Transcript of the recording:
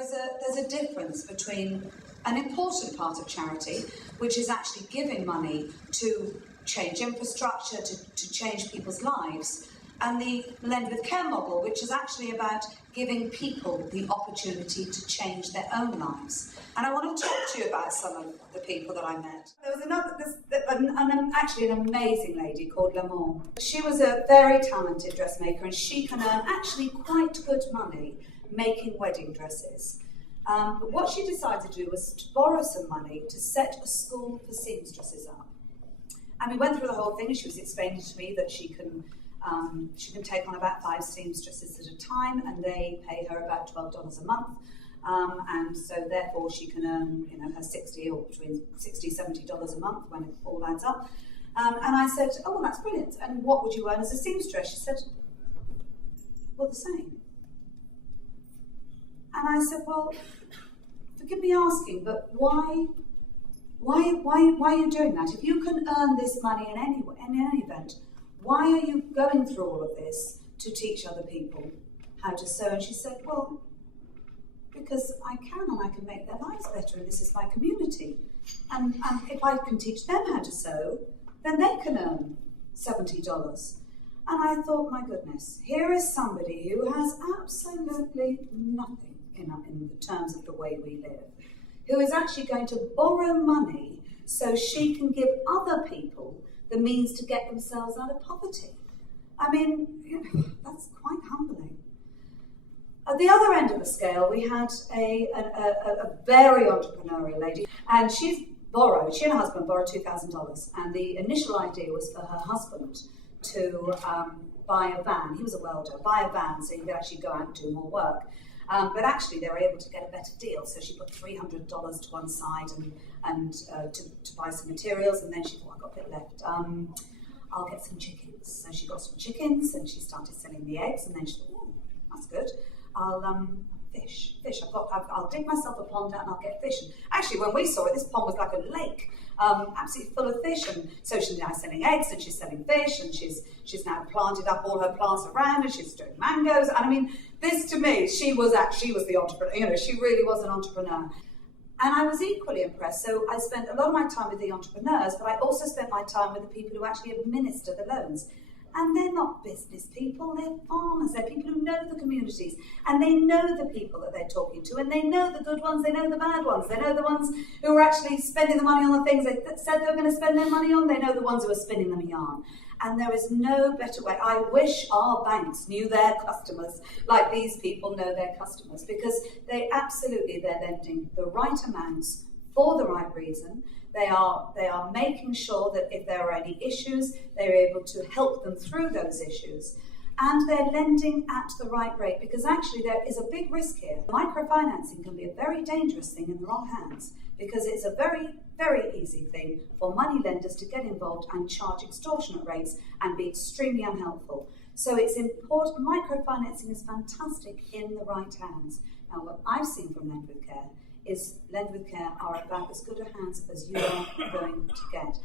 there's a difference between an important part of charity, which is actually giving money to change infrastructure, to change people's lives, and the Lend with Care model, which is actually about giving people the opportunity to change their own lives. And I want to talk to you about some of the people that I met. There was actually an amazing lady called Lamont. She was a very talented dressmaker, and she can earn actually quite good money making wedding dresses. But what she decided to do was to borrow some money to set a school for seamstresses up. And we went through the whole thing, and she was explaining to me that she can take on about 5 seamstresses at a time, and they pay her about $12 a month. And so therefore she can earn, her $60 or between $60, $70 a month when it all adds up. And I said, oh, well, that's brilliant. And what would you earn as a seamstress? She said, well, the same. And I said, well, forgive me asking, but why are you doing that? If you can earn this money in any event, why are you going through all of this to teach other people how to sew? And she said, well, because I can, and I can make their lives better, and this is my community. And if I can teach them how to sew, then they can earn $70. And I thought, my goodness, here is somebody who has absolutely nothing in the terms of the way we live, who is actually going to borrow money so she can give other people the means to get themselves out of poverty. I mean, that's quite humbling. At the other end of the scale, we had a very entrepreneurial lady, and she and her husband borrowed $2,000, and the initial idea was for her husband to buy a van. He was a welder, buy a van so he could actually go out and do more work. But actually, they were able to get a better deal, so she put $300 to one side and to buy some materials, and then she thought, I've got a bit left. I'll get some chickens. So she got some chickens, and she started selling the eggs, and then she thought, oh, that's good. I'll fish. I'll dig myself a pond out and I'll get fish. And actually, when we saw it, this pond was like a lake, absolutely full of fish. And so she's now selling eggs, and she's selling fish, and she's now planted up all her plants around, and she's doing mangoes. And I mean, this to me, she was the entrepreneur. She really was an entrepreneur. And I was equally impressed. So I spent a lot of my time with the entrepreneurs, but I also spent my time with the people who actually administer the loans. And they're not business people, they're farmers, they're people who know the communities, and they know the people that they're talking to, and they know the good ones, they know the bad ones, they know the ones who are actually spending the money on the things they said they were going to spend their money on, they know the ones who are spinning them a yarn. And there is no better way. I wish our banks knew their customers like these people know their customers, because they're lending the right amounts for the right reason. They are making sure that if there are any issues, they're able to help them through those issues. And they're lending at the right rate, because actually there is a big risk here. Microfinancing can be a very dangerous thing in the wrong hands, because it's a very, very easy thing for money lenders to get involved and charge extortionate rates and be extremely unhelpful. So it's important. Microfinancing is fantastic in the right hands. Now, what I've seen from Lend with Care is Lend with Care are about as good a hands as you are going to get.